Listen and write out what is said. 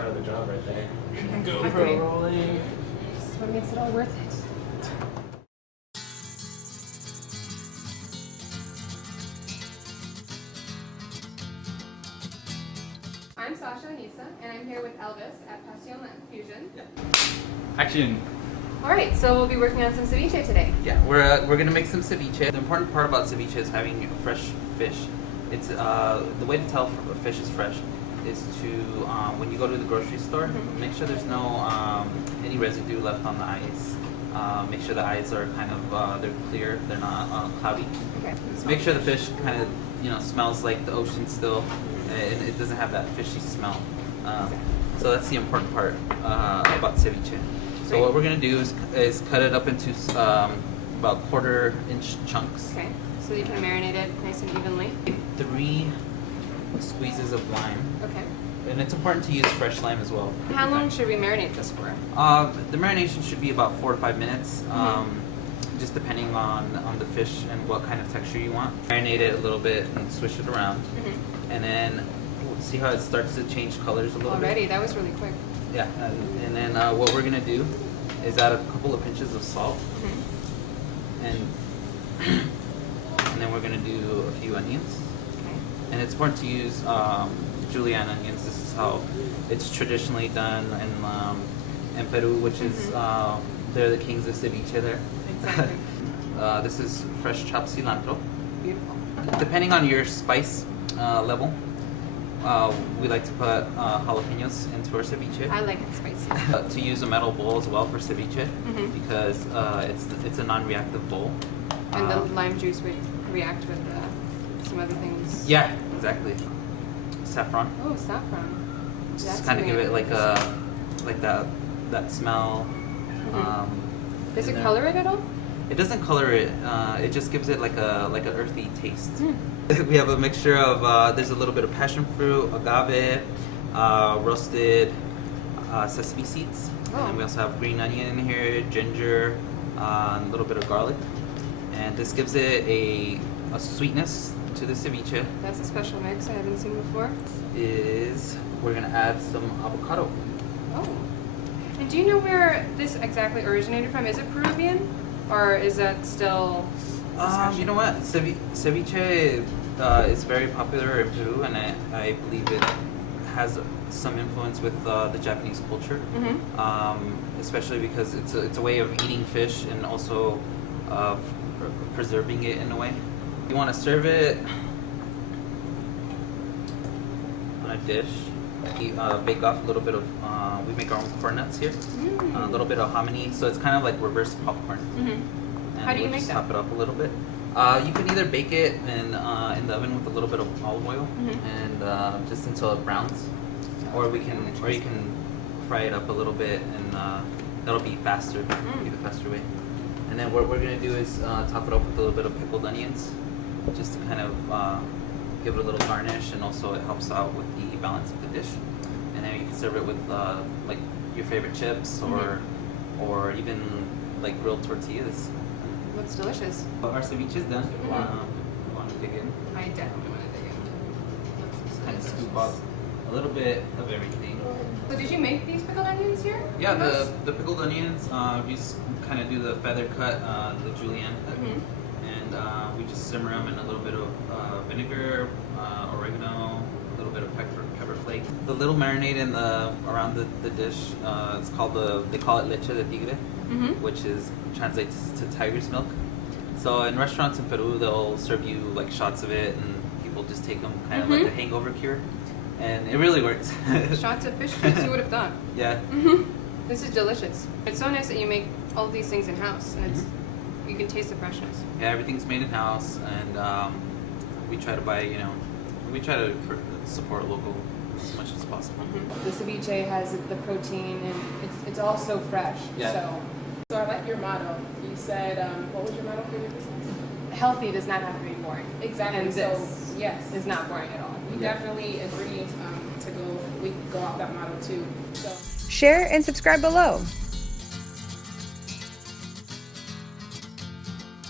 part of the job right there. GoPro rolling. That's what makes it all worth it. I'm Sasha, Anesa, and I'm here with Elvis at Pasion Fusion. Action. Alright, so we'll be working on some ceviche today. Yeah, we're gonna make some ceviche. The important part about ceviche is having fresh fish. It's the way to tell if a fish is fresh is to when you go to the grocery store, make sure there's no any residue left on the eyes. Make sure the eyes are kind of they're clear, they're not cloudy. Okay. So make sure the fish kind of smells like the ocean still, and it doesn't have that fishy smell. So that's the important part about ceviche. So what we're gonna do is cut it up into about 1/4 inch chunks. Okay, so you can marinate it nice and evenly. 3 squeezes of lime. Okay. And it's important to use fresh lime as well. How long should we marinate this for? The marination should be about 4 to 5 minutes, just depending on the fish and what kind of texture you want. Marinate it a little bit and swish it around, and then see how it starts to change colors a little bit. Already, that was really quick. Yeah, and then what we're gonna do is add a couple of pinches of salt, and then we're gonna do a few onions. Okay. And it's important to use julienne onions. This is how it's traditionally done in Peru, which is they're the kings of ceviche there. Exactly. This is fresh chopped cilantro. Beautiful. Depending on your spice level, we like to put jalapenos into our ceviche. I like it spicy. To use a metal bowl as well for ceviche because it's a non-reactive bowl. And the lime juice would react with some other things. Yeah, exactly. Saffron. Oh, saffron. Just kind of give it like that smell. Does it color it at all? It doesn't color it. It just gives it like an earthy taste. We have a mixture of there's a little bit of passion fruit, agave, roasted sesame seeds, and then we also have green onion in here, ginger, a little bit of garlic, and this gives it a sweetness to the ceviche. That's a special mix I haven't seen before. We're gonna add some avocado. Oh. And do you know where this exactly originated from? Is it Peruvian, or is that still? You know what? Ceviche is very popular in Peru, and I believe it has some influence with the Japanese culture, especially because it's a way of eating fish and also of preserving it in a way. You want to serve it on a dish. We bake off a little bit of, we make our own corn nuts here, a little bit of hominy, so it's kind of like reverse popcorn. And how do you make that? Top it up a little bit. You can either bake it in the oven with a little bit of olive oil and just until it browns, or you can fry it up a little bit and that'll be faster, be the faster way. And then what we're gonna do is top it up with a little bit of pickled onions, just to kind of give it a little garnish, and also it helps out with the balance of the dish. And then you can serve it with like your favorite chips or even like grilled tortillas. Looks delicious. Our ceviche is done. Want to dig in? I definitely want to dig in. Just kind of scoop up a little bit of everything. So did you make these pickled onions here? Yeah, the pickled onions, we just kind of do the feather cut, the julienne cut, and we just simmer them in a little bit of vinegar, oregano, a little bit of pepper flake. The little marinade in around the dish, it's called they call it leche de tigre, which translates to tiger's milk. So in restaurants in Peru, they'll serve you like shots of it, and people just take them kind of like a hangover cure, and it really works. Shots of fish juice, you would have thought. Yeah. This is delicious. It's so nice that you make all of these things in house, and you can taste the freshness. Yeah, everything's made in house, and we try to support local as much as possible. The ceviche has the protein, and it's all so fresh. Yeah. So I like your motto. You said, what was your motto for your business? Healthy does not have to be boring. Exactly. And So this yes, is not boring at all. we definitely agree we go off that motto too. So. Share and subscribe below.